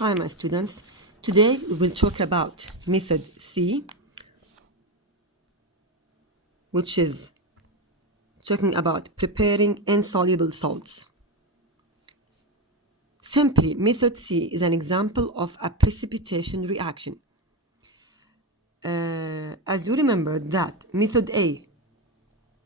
Hi, my students. Today we will talk about method C, which is talking about preparing insoluble salts. Simply, method C is an example of a precipitation reaction. As you remember that method A,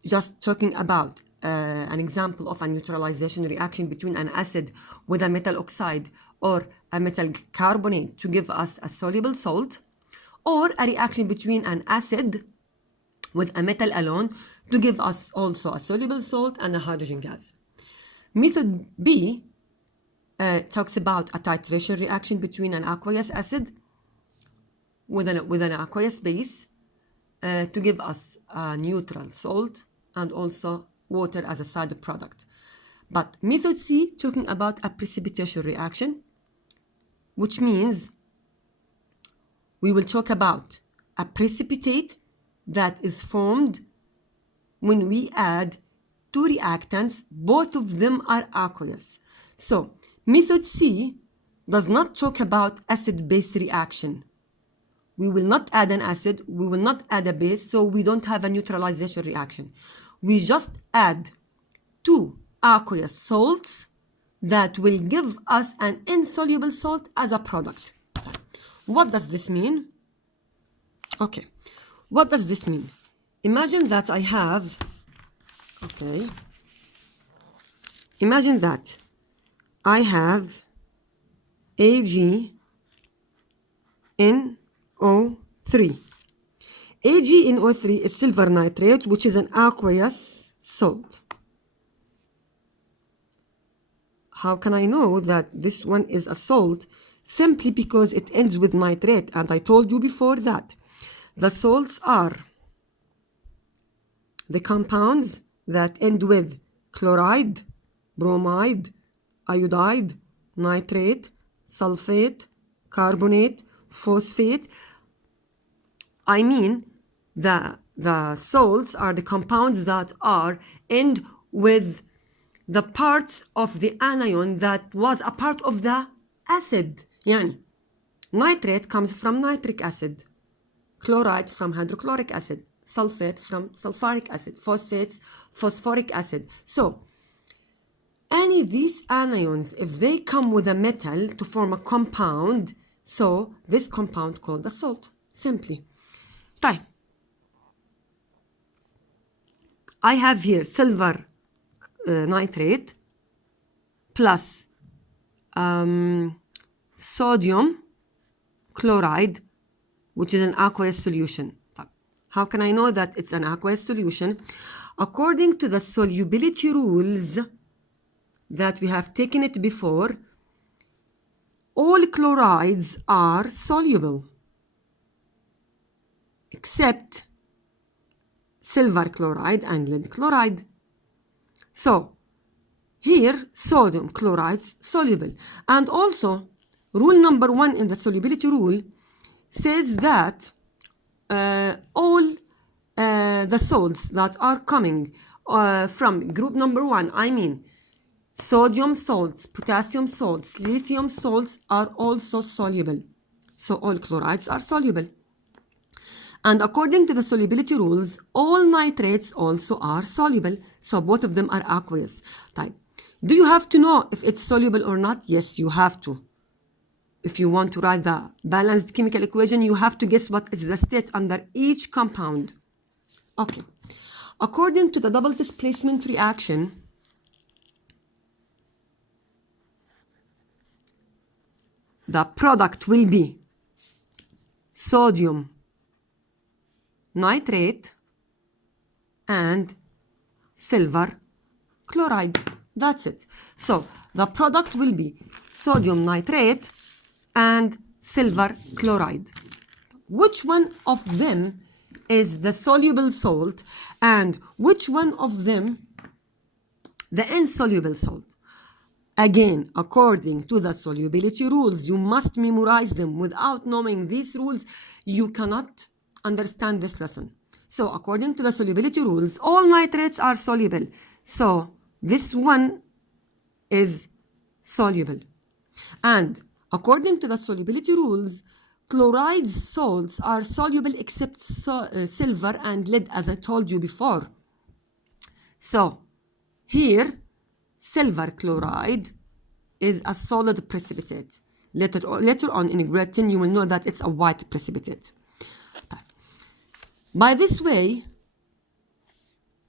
just talking about an example of a neutralization reaction between an acid with a metal oxide or a metal carbonate to give us a soluble salt, or a reaction between an acid with a metal alone to give us also a soluble salt and a hydrogen gas. Method B talks about a titration reaction between an aqueous acid with an aqueous base to give us a neutral salt and also water as a side product. But method C talking about a precipitation reaction, which means we will talk about a precipitate that is formed when we add two reactants, both of them are aqueous. So method C does not talk about acid-base reaction. We will not add an acid, we will not add a base, so we don't have a neutralization reaction. We just add two aqueous salts that will give us an insoluble salt as a product. What does this mean? Okay, what does this mean? Imagine that I have, imagine that I have AgNO3. AgNO3 is silver nitrate, which is an aqueous salt. How can I know that this one is a salt? Simply because it ends with nitrate, and I told you before that the salts are the compounds that end with chloride, bromide, iodide, nitrate, sulfate, carbonate, phosphate. I mean, the salts are the compounds that are end with the parts of the anion that was a part of the acid. Yani, nitrate comes from nitric acid, chloride from hydrochloric acid, sulfate from sulfuric acid, phosphates, phosphoric acid. So, any of these anions, if they come with a metal to form a compound, so this compound called a salt, simply. طيب. I have here silver nitrate plus sodium chloride, which is an aqueous solution. How can I know that it's an aqueous solution? According to the solubility rules that we have taken it before, all chlorides are soluble except silver chloride and lead chloride. So here sodium chloride's soluble, and also rule number 1 in the solubility rule says that all the salts that are coming from group number 1, I mean sodium salts, potassium salts, lithium salts, are also soluble. So all chlorides are soluble. And according to the solubility rules, all nitrates also are soluble. So both of them are aqueous. Type. Do you have to know if it's soluble or not? Yes, you have to. If you want to write the balanced chemical equation, you have to guess what is the state under each compound. Okay. According to the double displacement reaction, the product will be sodium nitrate and silver chloride. That's it. So the product will be sodium nitrate and silver chloride. Which one of them is the soluble salt and which one of them the insoluble salt? Again, according to the solubility rules, you must memorize them. Without knowing these rules, you cannot understand this lesson. So according to the solubility rules, all nitrates are soluble. So this one is soluble. And According to the solubility rules, chloride salts are soluble except silver and lead, as I told you before. So here, silver chloride is a solid precipitate. Later on in grade 10, you will know that it's a white precipitate. By this way,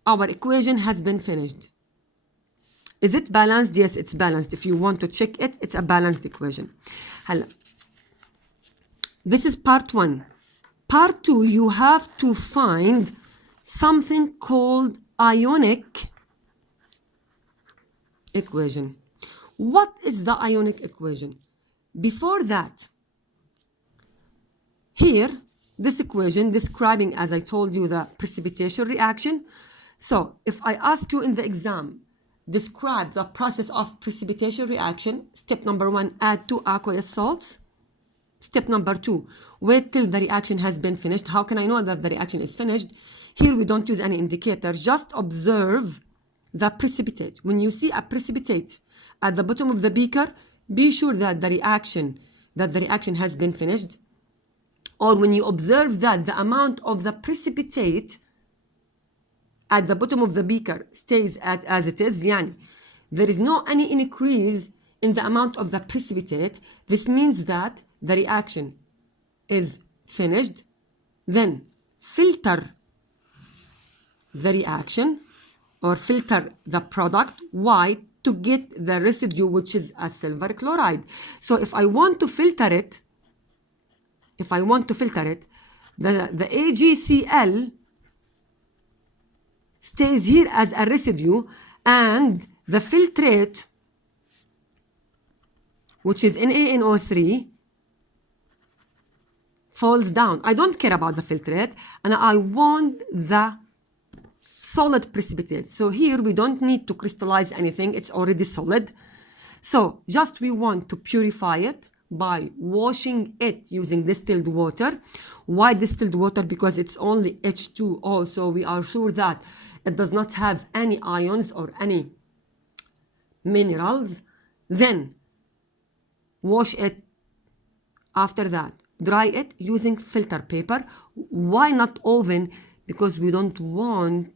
our equation has been finished. Is it balanced? Yes, it's balanced. If you want to check it, it's a balanced equation. This is part 1. Part 2, you have to find something called ionic equation. What is the ionic equation? Before that, here, this equation describing, as I told you, the precipitation reaction. So if I ask you in the exam, describe the process of precipitation reaction. Step number 1, add 2 aqueous salts. Step number 2, wait till the reaction has been finished. How can I know that the reaction is finished? Here we don't use any indicator, just observe the precipitate. When you see a precipitate at the bottom of the beaker, be sure that the reaction has been finished. Or when you observe that the amount of the precipitate at the bottom of the beaker stays as it is, yani, there is no any increase in the amount of the precipitate, this means that the reaction is finished. Then filter the reaction or filter the product. Why? To get the residue, which is a silver chloride. So if I want to filter it, the AgCl stays here as a residue, and the filtrate, which is NaNO3, falls down. I don't care about the filtrate, and I want the solid precipitate. So here we don't need to crystallize anything, it's already solid. So just we want to purify it by washing it using distilled water. Why distilled water? Because it's only H2O, so we are sure that it does not have any ions or any minerals. Then wash it. After that, dry it using filter paper. Why not oven? Because we don't want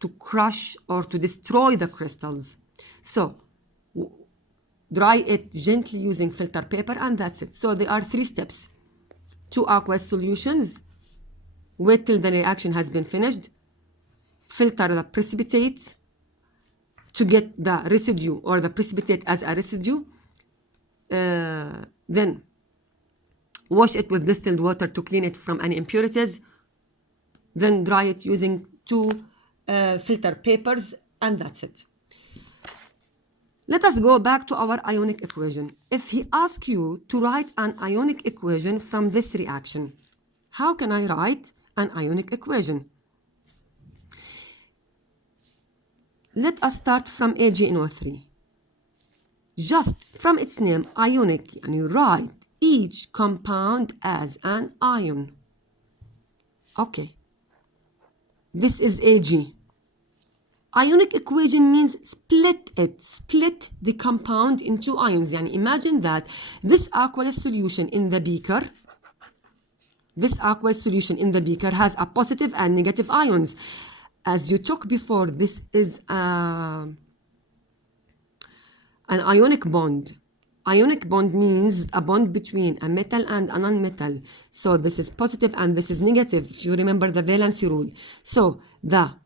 to crush or to destroy the crystals. So dry it gently using filter paper, and that's it. So there are 3 steps. 2 aqueous solutions, wait till the reaction has been finished, filter the precipitates to get the residue or the precipitate as a residue, then wash it with distilled water to clean it from any impurities, then dry it using 2 filter papers, and that's it. Let us go back to our ionic equation. If he asks you to write an ionic equation from this reaction, how can I write an ionic equation? Let us start from AgNO3. Just from its name, ionic, and you write each compound as an ion. Okay. This is Ag. Ionic equation means split the compound into ions. Yani imagine that this aqueous solution in the beaker has a positive and negative ions. As you talked before, this is an ionic bond. Ionic bond means a bond between a metal and a non-metal. So this is positive and this is negative, if you remember the valency rule. So the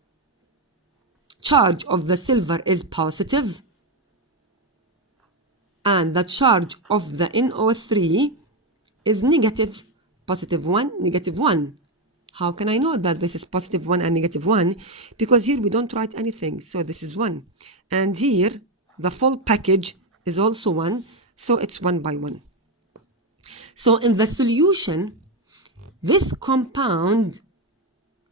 charge of the silver is positive and the charge of the NO3 is negative. Positive 1, negative 1. How can I know that this is positive 1 and negative 1? Because here we don't write anything, so this is 1. And here the full package is also 1, so it's 1 by 1. So in the solution, this compound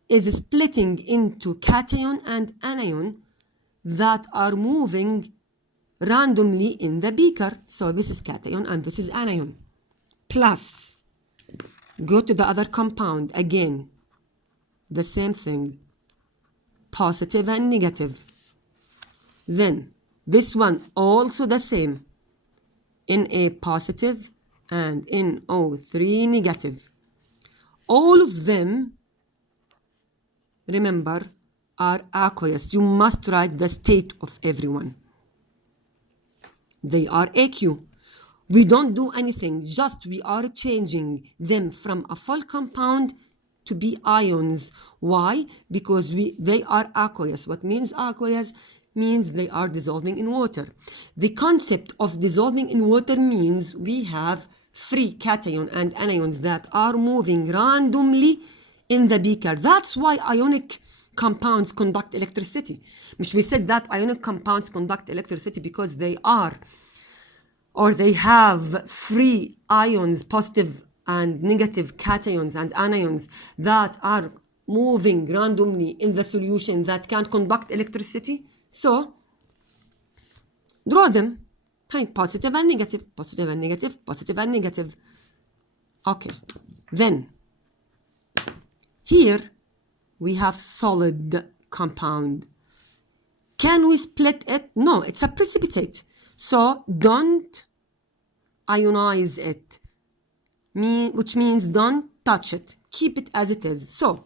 is splitting into cation and anion that are moving randomly in the beaker. So this is cation and this is anion. Plus, go to the other compound again. The same thing. Positive and negative. Then this one also the same. Na positive and NO3 negative. All of them, remember, are aqueous. You must write the state of everyone. They are AQ. We don't do anything, just we are changing them from a full compound to be ions. Why? Because they are aqueous. What means aqueous? Means they are dissolving in water. The concept of dissolving in water means we have free cation and anions that are moving randomly in the beaker. That's why ionic compounds conduct electricity. مش we said that ionic compounds conduct electricity because they are or they have free ions, positive and negative cations and anions that are moving randomly in the solution that can conduct electricity. So, draw them. Hey, positive and negative, positive and negative, positive and negative. Okay. Then, here we have solid compound. Can we split it? No, it's a precipitate. So don't ionize it, which means don't touch it. Keep it as it is. So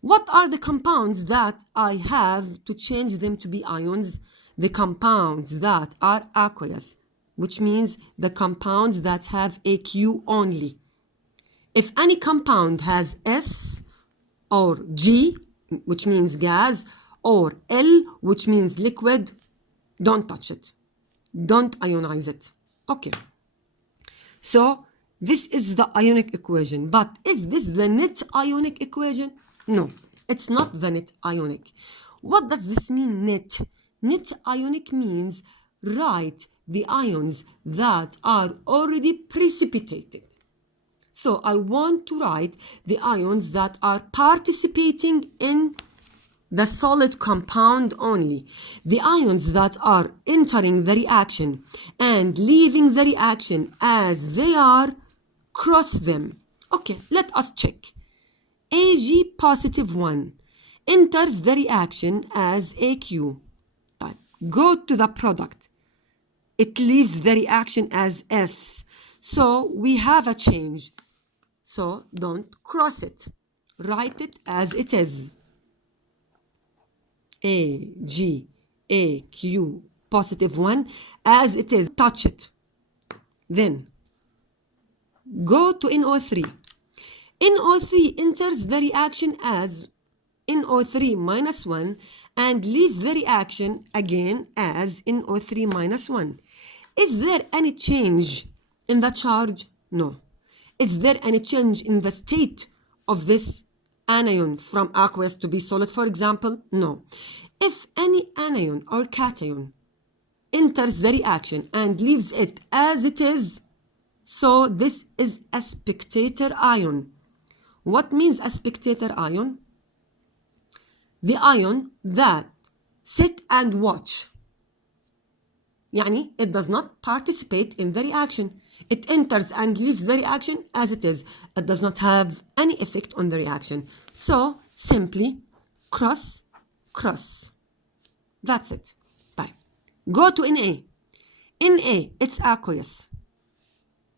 what are the compounds that I have to change them to be ions? The compounds that are aqueous, which means the compounds that have AQ only. If any compound has S or G, which means gas, or L, which means liquid, don't touch it. Don't ionize it. Okay. So this is the ionic equation. But is this the net ionic equation? No, it's not the net ionic. What does this mean, net? Net ionic means write the ions that are already precipitated. So I want to write the ions that are participating in the solid compound only. The ions that are entering the reaction and leaving the reaction as they are, cross them. Okay, let us check. Ag positive 1 enters the reaction as AQ. Go to the product. It leaves the reaction as S. So we have a change. So don't cross it. Write it as it is. Ag, AQ, positive 1, as it is. Touch it. Then, go to NO3. NO3 enters the reaction as NO3 minus 1 and leaves the reaction again as NO3 minus 1. Is there any change in the charge? No. Is there any change in the state of this anion from aqueous to be solid, for example? No. If any anion or cation enters the reaction and leaves it as it is, so this is a spectator ion. What means a spectator ion? The ion that sit and watch. يعني it does not participate in the reaction. It enters and leaves the reaction as it is. It does not have any effect on the reaction. So simply cross, cross. That's it. Bye. Go to Na. Na, it's aqueous.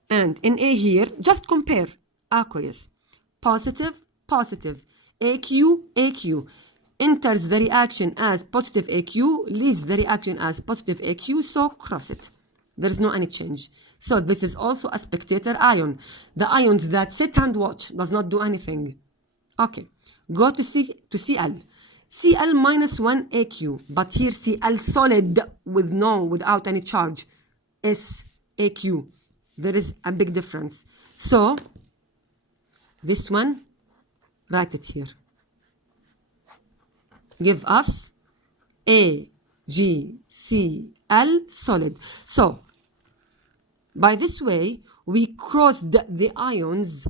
And Na here, just compare. Aqueous. Positive, positive. AQ, AQ. Enters the reaction as positive AQ, leaves the reaction as positive AQ, so cross it. There is no any change. So this is also a spectator ion. The ions that sit and watch does not do anything. Okay, go to Cl. Cl minus 1 AQ, but here Cl solid without any charge. S AQ. There is a big difference. So this one, write it here. Give us AgCl solid. So, by this way, we crossed the ions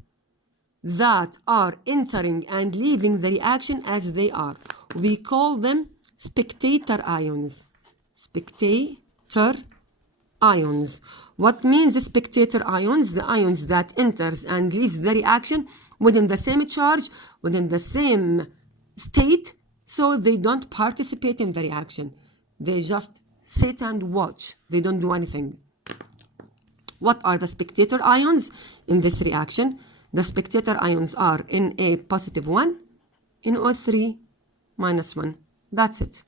that are entering and leaving the reaction as they are. We call them spectator ions. Spectator ions. What means the spectator ions? The ions that enters and leaves the reaction within the same charge, within the same state, so they don't participate in the reaction. They just sit and watch. They don't do anything. What are the spectator ions in this reaction? The spectator ions are Na positive 1, NO3 minus 1. That's it.